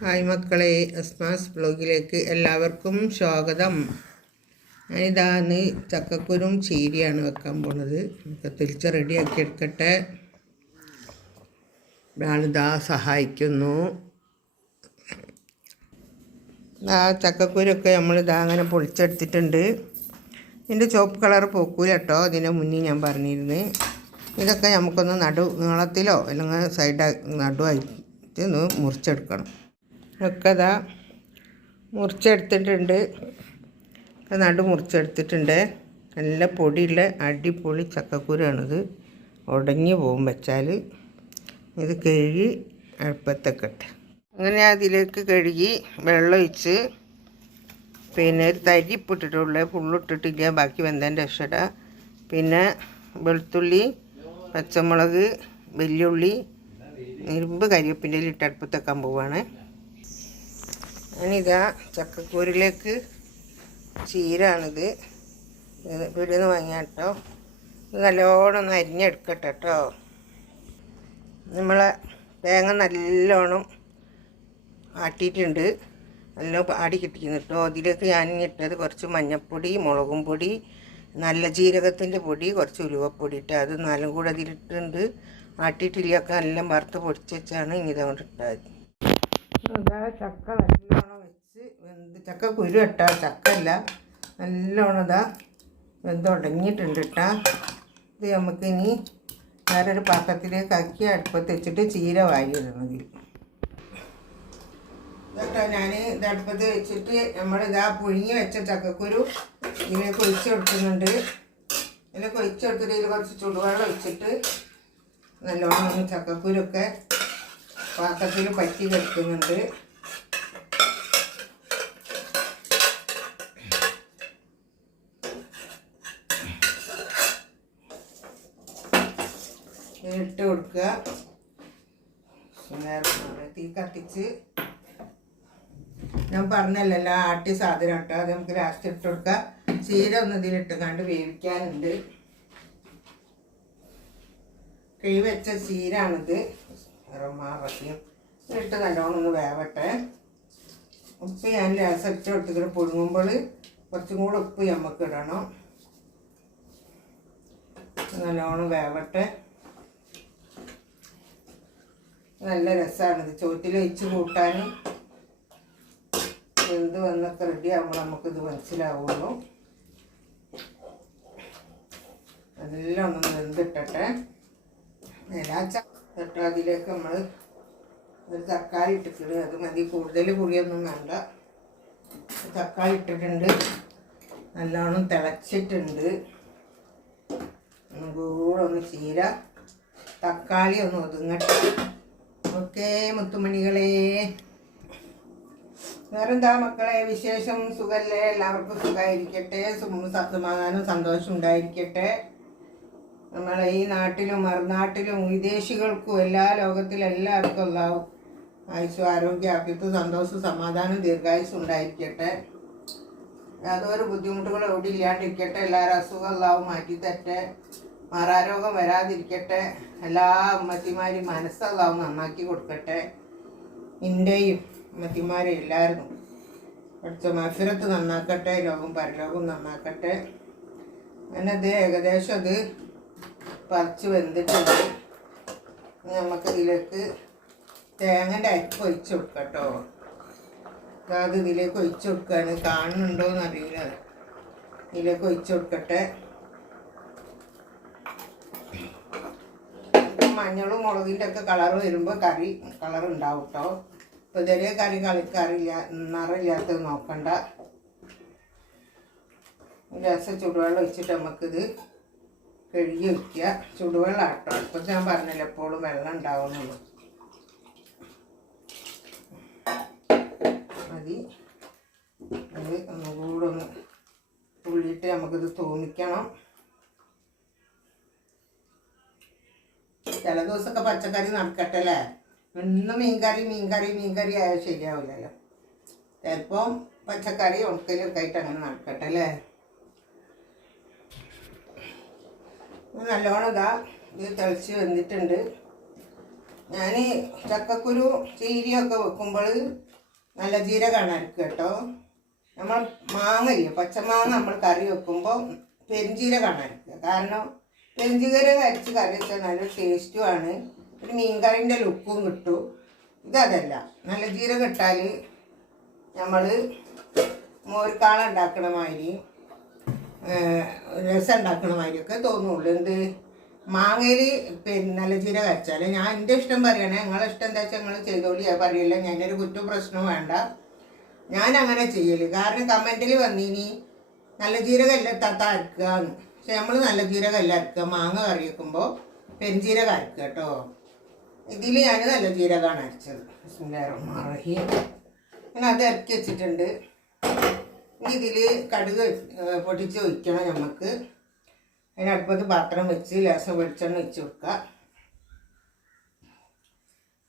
Hi മക്കളെ, അസ്മാസ് ബ്ലോഗിലേക്ക് എല്ലാവർക്കും സ്വാഗതം. ഞാനിതാന്ന് ചക്കക്കുരും ചീരയാണ് വെക്കാൻ പോണത്. നമുക്ക് തിരിച്ച് റെഡിയാക്കി എടുക്കട്ടെ. ഒരാളിതാ സഹായിക്കുന്നു. ചക്കക്കുരൊക്കെ നമ്മളിതാ അങ്ങനെ പൊളിച്ചെടുത്തിട്ടുണ്ട്. ഇതിൻ്റെ ചുവപ്പ് കളർ പോക്കൂല കേട്ടോ, അതിൻ്റെ മുന്നേ ഞാൻ പറഞ്ഞിരുന്നു. ഇതൊക്കെ നമുക്കൊന്ന് നീളത്തിലോ അല്ലെങ്കിൽ നടുവായിട്ട് ഒന്ന് മുറിച്ചെടുക്കണം. ഒക്കെ ഇതാ മുറിച്ചെടുത്തിട്ടുണ്ട്, മുറിച്ചെടുത്തിട്ടുണ്ട്. നല്ല പൊടിയുള്ള അടിപൊളി ചക്കക്കുരാണിത്. ഉടഞ്ഞു പോകും വെച്ചാൽ. ഇത് കഴുകി അടുപ്പത്തൊക്കെ ഇട്ട് അങ്ങനെ അതിലേക്ക് കഴുകി വെള്ളമൊഴിച്ച് പിന്നെ ഒരു തരിപ്പിട്ടിട്ടുള്ള ഫുള്ളിട്ടിട്ടില്ല, ബാക്കി വെന്തതിൻ്റെ രക്ഷട. പിന്നെ വെളുത്തുള്ളി, പച്ചമുളക്, വെല്ലുള്ളി, ഇരുമ്പ് കരിവേപ്പിൻ്റെ ഇട്ട് അടുപ്പത്തെക്കാൻ പോവുകയാണ്. ഞാനിതാ ചക്കക്കൂരിലേക്ക് ചീരാണിത്. വീട്ടിൽ നിന്ന് വാങ്ങിയ കേട്ടോ. ഇത് നല്ലോണം ഒന്ന് അരിഞ്ഞെടുക്കട്ടെ കേട്ടോ. നമ്മളെ തേങ്ങ നല്ലോണം ആട്ടിയിട്ടുണ്ട്, നല്ലോണം ആടി കിട്ടിക്കുന്നു കേട്ടോ. അതിലേക്ക് ഞാൻ ഇട്ടത് കുറച്ച് മഞ്ഞൾപ്പൊടി, മുളകും പൊടി, നല്ല ജീരകത്തിൻ്റെ പൊടി, കുറച്ച് ഉലുവപ്പൊടി ഇട്ട് അത് നാലും കൂടെ അതിലിട്ടുണ്ട്. ആട്ടിയിട്ടില്ലൊക്കെ എല്ലാം വറുത്ത് പൊടിച്ച് വെച്ചാണ് ഇനി ഇതങ്ങോട്ട് ഇട്ടാൽ മതി. അതാ ചക്ക നല്ലോണം വെച്ച് വെന്ത്, ചക്ക കുരു ഇട്ടാ ചക്കല്ല, നല്ലോണം ഇതാ വെന്തുടങ്ങിയിട്ടുണ്ട് കേട്ടാ. ഇത് നമുക്കിനി വേറൊരു പാത്രത്തിലേക്ക് ആക്കി അടുപ്പത്ത് വെച്ചിട്ട് ചീര വാരിയിടണമെങ്കിൽ കേട്ടോ. ഞാൻ ഇത് അടുപ്പത്ത് വെച്ചിട്ട് നമ്മളിതാ പുഴുങ്ങി വെച്ച ചക്കക്കുരു ഇതിലേക്ക് ഒഴിച്ച് കൊടുക്കുന്നുണ്ട്. ഇതിലേക്ക് ഒഴിച്ച് കൊടുത്തിട്ട് ഇതിൽ കുറച്ച് ചുടുവെള്ളം ഒഴിച്ചിട്ട് നല്ലോണം ചക്കക്കുരൊക്കെ പാത്രത്തിൽ പറ്റി കിടക്കുന്നുണ്ട്. ഇട്ട് കൊടുക്കുക. തീ കത്തിച്ച് ഞാൻ പറഞ്ഞല്ലോ ആട്ടി സാധനം കേട്ടോ, അത് നമുക്ക് ലാസ്റ്റ് ഇട്ട് കൊടുക്കുക. ചീര ഒന്ന് ഇതിലിട്ട് കണ്ട് വേവിക്കാനുണ്ട്. കിഴി വെച്ച ചീരാണിത്. ഇട്ട് നല്ലോണം ഒന്ന് വേവട്ടെ. ഉപ്പ് ഞാൻ ലേശം ഇട്ട് കൊടുത്തിട്ട് പുഴുങ്ങുമ്പോൾ കുറച്ചും കൂടെ ഉപ്പ് നമുക്ക് ഇടണം. നല്ലോണം വേവട്ടെ. നല്ല രസമാണിത് ചോറ്റിൽ വെച്ച് കൂട്ടാൻ. എന്ത് വന്നൊക്കെ റെഡി ആകുമ്പോൾ നമുക്കിത് മനസ്സിലാവുള്ളൂ. എല്ലാം ഒന്ന് വെന്തിട്ടെ. എന്നിട്ട് അതിലേക്ക് നമ്മൾ ഒരു തക്കാളി ഇട്ടിട്ടുണ്ട്. അത് മതി, കൂടുതൽ പുളിയൊന്നും വേണ്ട. തക്കാളി ഇട്ടിട്ടുണ്ട്, നല്ലോണം തിളച്ചിട്ടുണ്ട്. കൂടെ ഒന്ന് ചീര തക്കാളി ഒന്ന് ഒതുങ്ങട്ടെ. ഓക്കേ മുത്തുമണികളെ, വേറെന്താ മക്കളെ വിശേഷം? സുഖല്ലേ? എല്ലാവർക്കും സുഖമായിരിക്കട്ടെ, സമാധാനവും സന്തോഷം ഉണ്ടായിരിക്കട്ടെ. നമ്മളെ ഈ നാട്ടിലും മറുനാട്ടിലും വിദേശികൾക്കും എല്ലാ ലോകത്തിലും എല്ലാവർക്കും ഉണ്ടാവും ആയുസ്സും ആരോഗ്യം, ആഫിയത്തും സന്തോഷവും സമാധാനവും ദീർഘായുസ്സും ഉണ്ടായിരിക്കട്ടെ. യാതൊരു ബുദ്ധിമുട്ടുകളും എവിടെ ഇല്ലാണ്ടിരിക്കട്ടെ. എല്ലാവരും അസുഖം എല്ലാവും മാറ്റിത്തട്ടെ. മാറാരോഗം വരാതിരിക്കട്ടെ. എല്ലാ ഉമ്മത്തിമാരും മനസ്സെല്ലാവും നന്നാക്കി കൊടുക്കട്ടെ. എൻ്റെയും ഉമ്മത്തിമാരെ എല്ലാവരും പഠിച്ച മഫിറത്ത് നന്നാക്കട്ടെ, ലോകം പരലോകം നന്നാക്കട്ടെ. അങ്ങനത് ഏകദേശം അത് പറിച്ച് വെന്തിട്ടുണ്ട്. നമുക്ക് ഇതിലേക്ക് തേങ്ങൻ്റെ അരിപ്പ് ഒഴിച്ച് കൊടുക്കാം കേട്ടോ. അത് ഇതിലേക്ക് ഒഴിച്ച് കൊടുക്കുകയാണ്. കാണുന്നുണ്ടോയെന്ന് അറിയില്ല. ഇതിലേക്ക് ഒഴിച്ച് കൊടുക്കട്ടെ. മഞ്ഞളും മുളകിൻ്റെ ഒക്കെ കളറ് വരുമ്പോൾ കറി കളർ ഉണ്ടാവും കേട്ടോ. ഇപ്പോൾ ഇതേ കറിയില്ല, നിറയില്ലാത്തത് നോക്കണ്ട. രസം ചുടുവെള്ളം ഒഴിച്ചിട്ട് നമുക്കിത് കഴുകി വയ്ക്കുക. ചുടുവെള്ളം ആട്ടോ. ഇപ്പം ഞാൻ പറഞ്ഞില്ല എപ്പോഴും വെള്ളം ഉണ്ടാവുന്നുള്ളൂ. മതി. അത് ഒന്നുകൂടെ ഒന്ന് ഉള്ളിയിട്ട് നമുക്കിത് തോന്നിക്കണം. ചില ദിവസമൊക്കെ പച്ചക്കറി നടക്കട്ടെ അല്ലേ. എന്നും മീൻകറി ആയാൽ ശരിയാവില്ലല്ലോ. ചിലപ്പം പച്ചക്കറി ഉണക്കലൊക്കെ ആയിട്ട് അങ്ങനെ നടക്കട്ടെ അല്ലേ. നല്ലോണം ഇതാ ഇത് തിളച്ച് വന്നിട്ടുണ്ട്. ഞാൻ ചക്കക്കുരു ചീരിയൊക്കെ വെക്കുമ്പോൾ നല്ല ജീരകമാണ് അരക്കുക കേട്ടോ. നമ്മൾ മാങ്ങയില്ല, പച്ചമാങ്ങ നമ്മൾ കറി വെക്കുമ്പോൾ പെരുംജീരകമാണ് അരക്കുക. കാരണം പെരുംജീരകം അരച്ച് കറി വെച്ചാൽ നല്ല ടേസ്റ്റുമാണ്, ഒരു മീൻകറിൻ്റെ ലുക്കും കിട്ടും. ഇതല്ല, നല്ല ജീരകം ഇട്ടാൽ നമ്മൾ മോർക്കാള ഉണ്ടാക്കണ മാതിരി രസം ഉണ്ടാക്കണ മാതിരിയൊക്കെ തോന്നുള്ളൂ. എന്ത് മാങ്ങയിൽ നല്ല ജീരകം അരച്ചാൽ, ഞാൻ എൻ്റെ ഇഷ്ടം പറയണേ, നിങ്ങളെ ഇഷ്ടം എന്താ വെച്ചാൽ നിങ്ങൾ ചെയ്തോളി, പറയില്ല. ഞാനൊരു കുറ്റം പ്രശ്നവും വേണ്ട, ഞാൻ അങ്ങനെ ചെയ്യല്. കാരണം കമൻറ്റിൽ വന്നിനി നല്ല ജീരകമല്ല തത്ത അരക്കുക എന്ന്. പക്ഷെ നമ്മൾ നല്ല ജീരകമല്ല അരക്കുക, മാങ്ങ കറി വെക്കുമ്പോൾ പെരുംജീരകം അരക്കുക കേട്ടോ. ഇതിൽ ഞാൻ നല്ല ജീരകമാണ് അരച്ചത്. ഞാൻ അത് ഇറക്കി വെച്ചിട്ടുണ്ട്. ഇനി ഇതിൽ കടുക് പൊട്ടിച്ച് ഒഴിക്കണം നമുക്ക്. അതിനടുപ്പത്ത് പാത്രം വെച്ച് ലേശം വെളിച്ചെണ്ണ വെച്ച് കൊടുക്കുക.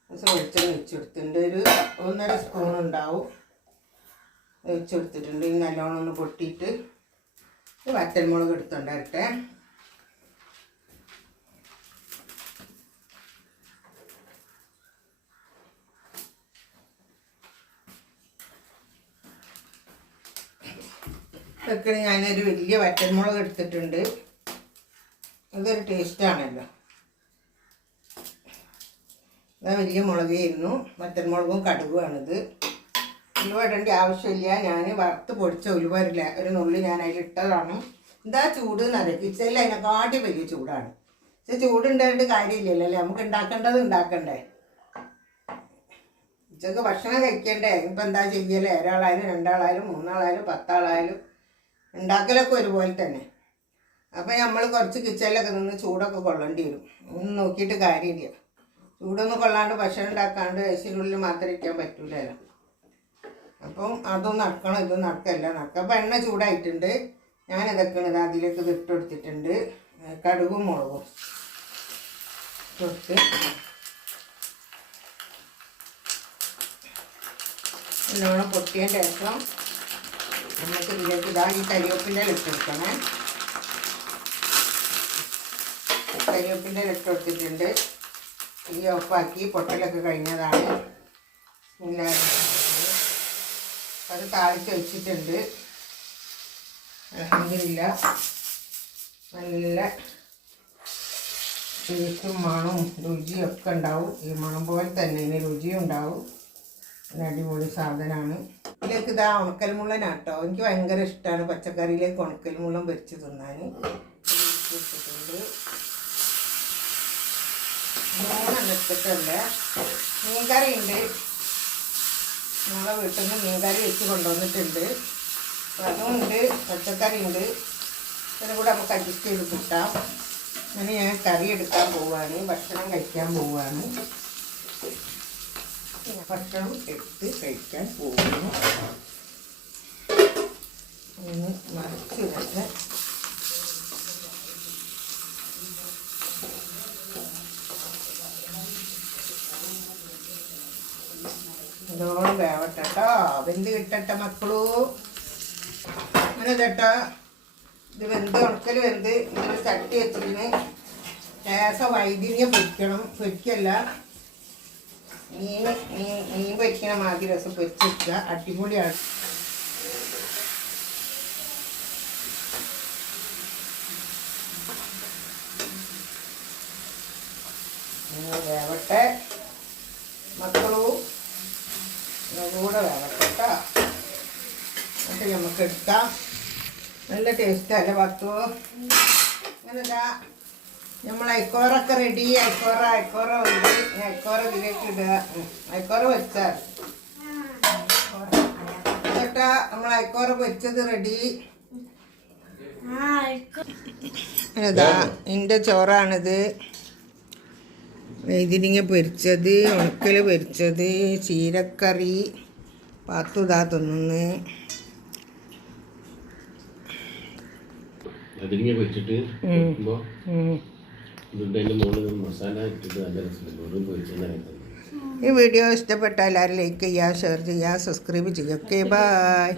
ലേശം വെളിച്ചെണ്ണ വെച്ച് കൊടുത്തിട്ടുണ്ട്, ഒരു 1.5 സ്പൂൺ ഉണ്ടാവും വെച്ച് കൊടുത്തിട്ടുണ്ട്. ഈ നല്ലോണം ഒന്ന് പൊട്ടിയിട്ട് വറ്റൽമുളക് എടുത്തുണ്ടാകട്ടെ. ഇതൊക്കെ ഞാനൊരു വലിയ വറ്റൽമുളക് എടുത്തിട്ടുണ്ട്. അതൊരു ടേസ്റ്റാണല്ലോ. അത് വലിയ മുളകായിരുന്നു, വറ്റൽമുളകും കടുകുമാണിത്. ഉലുവ ഇടേണ്ട ആവശ്യമില്ല, ഞാൻ വറുത്ത് പൊടിച്ച ഉലുവരില്ല, ഒരു നുള്ളി ഞാൻ അതിലിട്ടതാണ്. എന്താ ചൂട് എന്നറിയാം, കിച്ചണിൽ അതിനെക്കാട്ടി വലിയ ചൂടാണ്. പക്ഷെ ചൂടുണ്ടായിട്ട് കാര്യമില്ലല്ലോ അല്ലേ, നമുക്ക് ഉണ്ടാക്കേണ്ടത് ഉണ്ടാക്കണ്ടേ. ഉച്ചക്ക് ഭക്ഷണം കഴിക്കണ്ടേ. ഇപ്പം എന്താ ചെയ്യലേ, ഒരാളായാലും 2 ആളായാലും 3 ആളായാലും 10 ആളായാലും ഉണ്ടാക്കലൊക്കെ ഒരുപോലെ തന്നെ. അപ്പം നമ്മൾ കുറച്ച് കിച്ചണിലൊക്കെ നിന്ന് ചൂടൊക്കെ കൊള്ളേണ്ടി വരും. ഒന്നും നോക്കിയിട്ട് കാര്യമില്ല. ചൂടൊന്നും കൊള്ളാണ്ട് ഭക്ഷണം ഉണ്ടാക്കാണ്ട് ഏസിനുള്ളിൽ മാത്രം ഇരിക്കാൻ പറ്റൂലല്ലോ. അപ്പം അതും നടക്കണം, ഇതും നടക്കല്ല നടക്കുക. അപ്പം എണ്ണ ചൂടായിട്ടുണ്ട്, ഞാൻ ഇതൊക്കെ അതിലേക്ക് ഇട്ട് കൊടുത്തിട്ടുണ്ട്. കടുകും മുളകും കൊടുത്ത് നല്ലോണം പൊട്ടിയതിൻ്റെ ശേഷം നമുക്ക് ഇതിലേക്ക് ഈ കരിവേപ്പിൻ്റെ ഇട്ട് കൊടുക്കണേ. കരിവേപ്പിൻ്റെ ഇട്ട് കൊടുത്തിട്ടുണ്ട്. ഈ ഓഫാക്കി പൊട്ടലൊക്കെ കഴിഞ്ഞതാണ്. അത് താളിച്ച് വെച്ചിട്ടുണ്ട്. അൽഹംദുലില്ലാ നല്ല ടേസ്റ്റും മണവും രുചിയൊക്കെ ഉണ്ടാവും. ഈ മണം പോലെ തന്നെ ഇതിന് രുചിയും ഉണ്ടാവും. നല്ല അടിപൊളി സാധനമാണ്. ഇതിലേക്ക് ഇതാ ഉണക്കൽമുള്ളനാട്ടോ, എനിക്ക് ഭയങ്കര ഇഷ്ടമാണ് പച്ചക്കറിയിലേക്ക് ഉണക്കൽമുള്ളൻ പൊരിച്ച് തിന്നാൻ. വെച്ചിട്ടുണ്ട് 3 ഇട്ടിട്ടല്ല. മീൻകറി ഉണ്ട്, നമ്മളെ വീട്ടിൽ നിന്ന് മീൻകറി വെച്ച് കൊണ്ടുവന്നിട്ടുണ്ട്. അപ്പം അതുമുണ്ട്, പച്ചക്കറി ഉണ്ട്. ഇതിനെ കൂടെ നമുക്ക് അഡ്ജസ്റ്റ് ചെയ്ത് കിട്ടാം. അങ്ങനെ ഞാൻ കറി എടുക്കാൻ പോവുകയാണ്, ഭക്ഷണം കഴിക്കാൻ പോവുകയാണ്. ഭക്ഷണം എടുത്ത് കഴിക്കാൻ പോകുന്നു. ഒന്ന് മറിച്ചിടട്ടെ. നല്ലോണം വേവട്ടെ കേട്ടോ, വെന്ത് കിട്ടട്ടെ മക്കളൂ. അങ്ങനെ ചേട്ടാ ഇത് വെന്ത് ഉണക്കൽ വെന്ത് ഇങ്ങനെ ചട്ടി വെച്ചിട്ട് ലേശം വൈദ്യുതിയെ പൊരിക്കണം. പൊരിക്കല്ല, മീൻ പൊരിക്കണ മാതിരി രസം പൊരിച്ചിരിക്കുക, അടിപൊളിയാണ്. വേവട്ടെ മക്കളൂ, കൂടെ വേവട്ടെ കേട്ടോ. എന്നിട്ട് നമുക്ക് എടുക്കാം. നല്ല ടേസ്റ്റല്ലേ പത്തോ. അങ്ങനെ നമ്മൾ അയക്കോറൊക്കെ റെഡി. അയക്കോറ ഉണ്ട്. അയക്കോറ ഇതിലേക്ക് ഇടുക. അയക്കോറ വെച്ചാൽ ചേട്ടാ നമ്മൾ അയക്കോറ വെച്ചത് റെഡി. അതാ എൻ്റെ ചോറാണിത്. വൈതിരിങ്ങ പൊരിച്ചത്, ഉണക്കൽ പൊരിച്ചത്, ചീരക്കറി, പാത്തുതാ തിന്നുന്നു. ഈ വീഡിയോ ഇഷ്ടപ്പെട്ട എല്ലാവരും ലൈക്ക് ചെയ്യുക, ഷെയർ ചെയ്യുക, സബ്സ്ക്രൈബ് ചെയ്യുക. Okay, by.